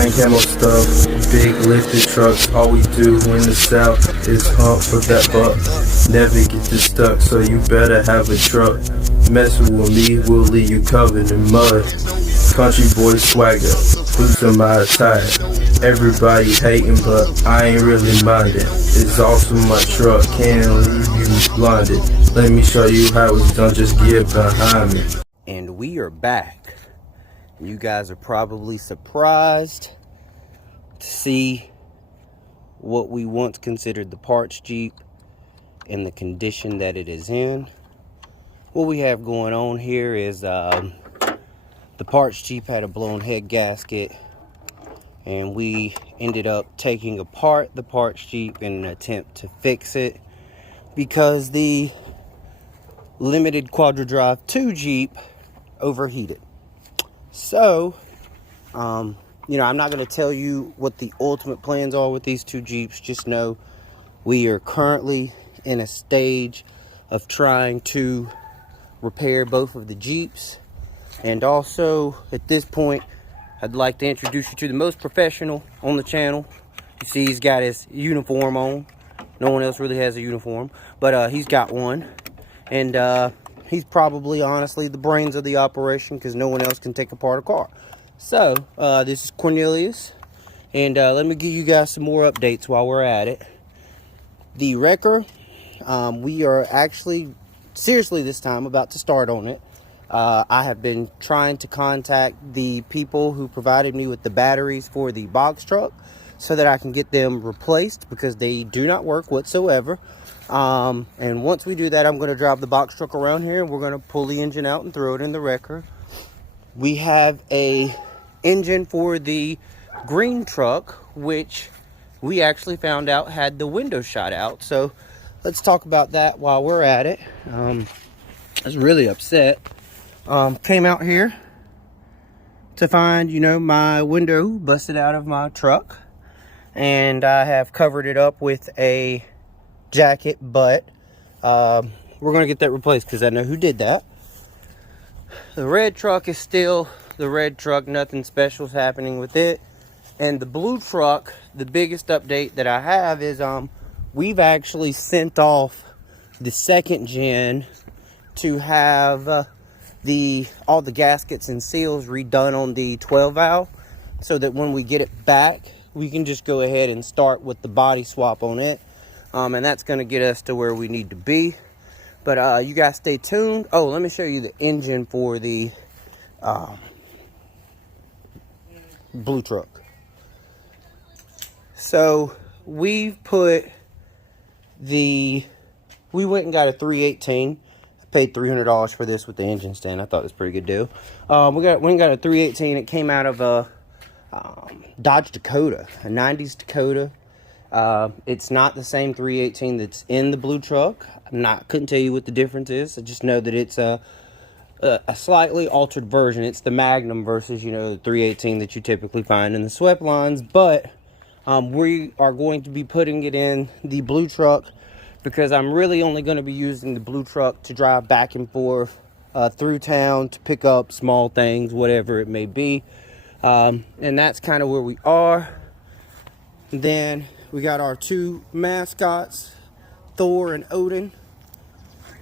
Buying camo stuff, big lifted trucks. All we do in the south is hunt for that buck. Never get this stuck, so you better have a truck. Messing with me will leave you covered in mud. Country boy swagger, boots on my attire. Everybody hating, but I ain't really minding. It's awesome, my truck can't leave you blinded. Let me show you how it's done, just get behind me. And we are back. You guys are probably surprised to see what we once considered the parts Jeep and the condition that it is in. What we have going on here is the parts Jeep had a blown head gasket, and we ended up taking apart the parts Jeep in an attempt to fix it because the limited quadra drive 2 Jeep overheated. So you know, I'm not going to tell you what the ultimate plans are with these 2 Jeeps. Just know we are currently in a stage of trying to repair both of the Jeeps. And also, at this point, I'd like to introduce you to the most professional on the channel. You see he's got his uniform on. No one else really has a uniform, but he's got one. And he's probably, honestly, the brains of the operation because no one else can take apart a car. So, this is Cornelius. And let me give you guys some more updates while we're at it. The wrecker, we are actually, seriously this time, about to start on it. I have been trying to contact the people who provided me with the batteries for the box truck so that I can get them replaced because they do not work whatsoever. And once we do that, I'm going to drive the box truck around here and we're going to pull the engine out and throw it in the wrecker. We have a engine for the green truck, which we actually found out had the window shot out. So let's talk about that while we're at it. I was really upset. Came out here to find, you know, my window busted out of my truck, and I have covered it up with a jacket, but we're gonna get that replaced because I know who did that. The red truck is still the red truck, nothing special is happening with it. And the blue truck, the biggest update that I have is we've actually sent off the 2nd gen to have all the gaskets and seals redone on the 12 valve so that when we get it back we can just go ahead and start with the body swap on it, and that's going to get us to where we need to be. But you guys stay tuned. Oh, let me show you the engine for the blue truck. So we went and got a 318. Paid $300 for this with the engine stand. I thought it was a pretty good deal. We got a 318. It came out of a Dodge Dakota, a 90s Dakota. It's not the same 318 that's in the blue truck. Couldn't tell you what the difference is. I just know that it's a slightly altered version. It's the Magnum versus, you know, the 318 that you typically find in the sweptlines. But we are going to be putting it in the blue truck because I'm really only going to be using the blue truck to drive back and forth through town to pick up small things, whatever it may be. And that's kind of where we are. And then we got our 2 mascots, Thor and Odin.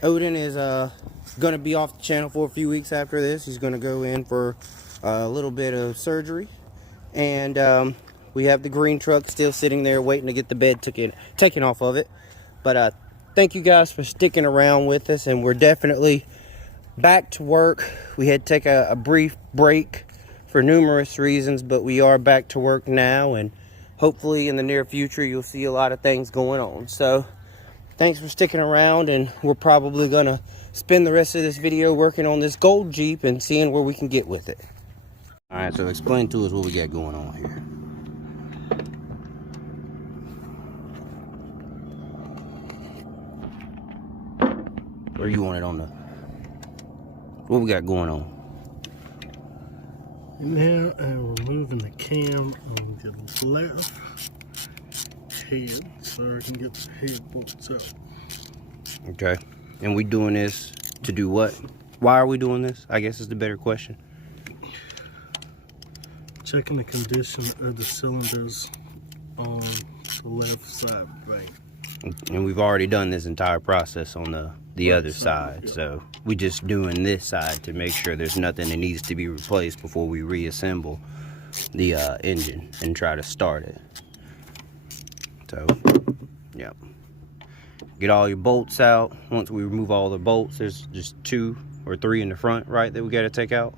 Odin is going to be off the channel for a few weeks after this. He's going to go in for a little bit of surgery. And we have the green truck still sitting there waiting to get the bed taken off of it. But thank you guys for sticking around with us, and we're definitely back to work. We had to take a brief break for numerous reasons, but we are back to work now, and hopefully in the near future you'll see a lot of things going on. So thanks for sticking around, and we're probably gonna spend the rest of this video working on this gold Jeep and seeing where we can get with it. All right, so explain to us what we got going on here. Where you want it on the... What we got going on? Now I'm removing the cam on the left head so I can get the head bolts out. Okay. And we doing this to do what? Why are we doing this? I guess is the better question. checking the condition of the cylinders on the left side bank. And we've already done this entire process on the other side, yeah. so we just doing this side to make sure there's nothing that needs to be replaced before we reassemble the engine and try to start it. So, yep. Get all your bolts out. Once we remove all the bolts, there's just 2 or 3 in the front, right, that we got to take out.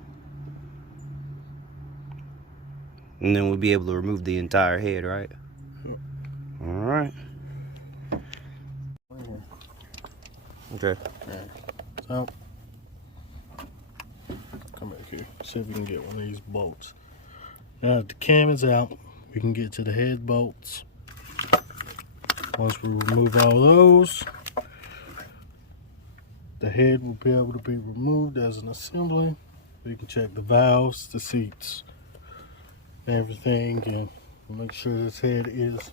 And then we'll be able to remove the entire head, right? All right. Okay. So, come back here. See if we can get one of these bolts. Now that the cam is out, we can get to the head bolts. Once we remove all those, the head will be able to be removed as an assembly. We can check the valves, the seats, and everything, and make sure this head is.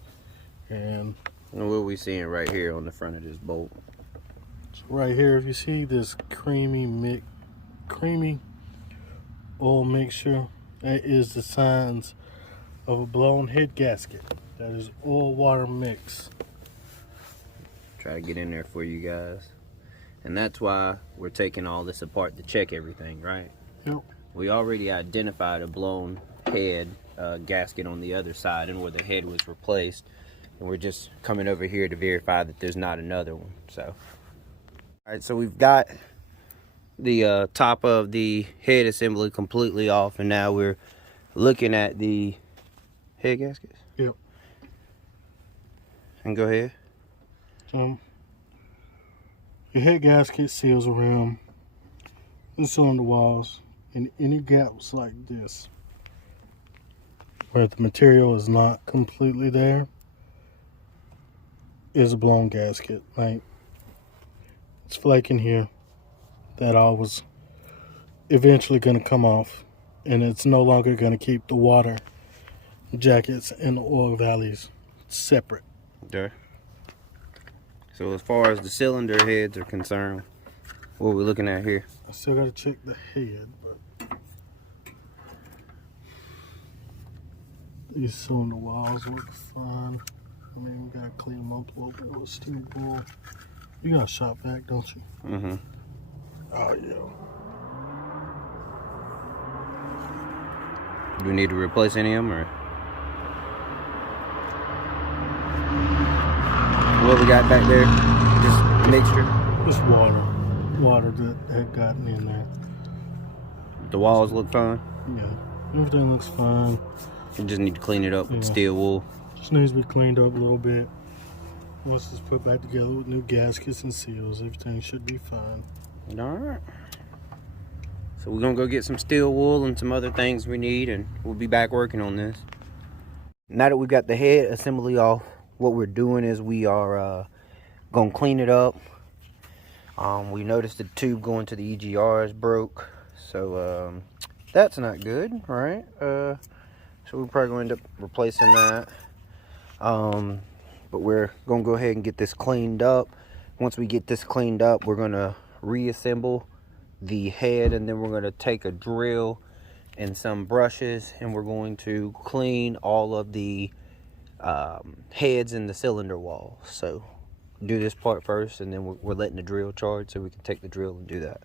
And what are we seeing right here on the front of this bolt? right here, if you see this creamy oil mixture, that is the signs of a blown head gasket. That is oil water mix. Try to get in there for you guys. And that's why we're taking all this apart to check everything, right? Yep. We already identified a blown head gasket on the other side and where the head was replaced, and we're just coming over here to verify that there's not another one. So all right, so we've got the top of the head assembly completely off, and now we're looking at the head gaskets. Yep. And go ahead. So your head gasket seals around the cylinder walls, and any gaps like this where the material is not completely there is a blown gasket. Like, it's flaking here. That all was eventually going to come off, and it's no longer going to keep the water jackets and the oil valleys separate. Okay. So as far as the cylinder heads are concerned, what we're looking at here? I still got to check the head, but these cylinder walls look fine. I mean, we got to clean them up a little bit with steel wool. You got a shop vac, don't you? Mm-hmm. Oh, yeah. Do we need to replace any of them, or what we got back there? Just mixture? Just water that had gotten in there. The walls look fine. Yeah, everything looks fine. You just need to clean it up with steel wool. Just needs to be cleaned up a little bit. Once it's put back together with new gaskets and seals, everything should be fine. Alright. So we're gonna go get some steel wool and some other things we need, and we'll be back working on this. Now that we've got the head assembly off, what we're doing is we are gonna clean it up. We noticed the tube going to the EGR is broke, so that's not good, right? So we're probably going to end up replacing that. But we're gonna go ahead and get this cleaned up. Once we get this cleaned up, we're gonna reassemble the head, and then we're gonna take a drill and some brushes, and we're going to clean all of the heads in the cylinder wall. So do this part first, and then we're letting the drill charge so we can take the drill and do that.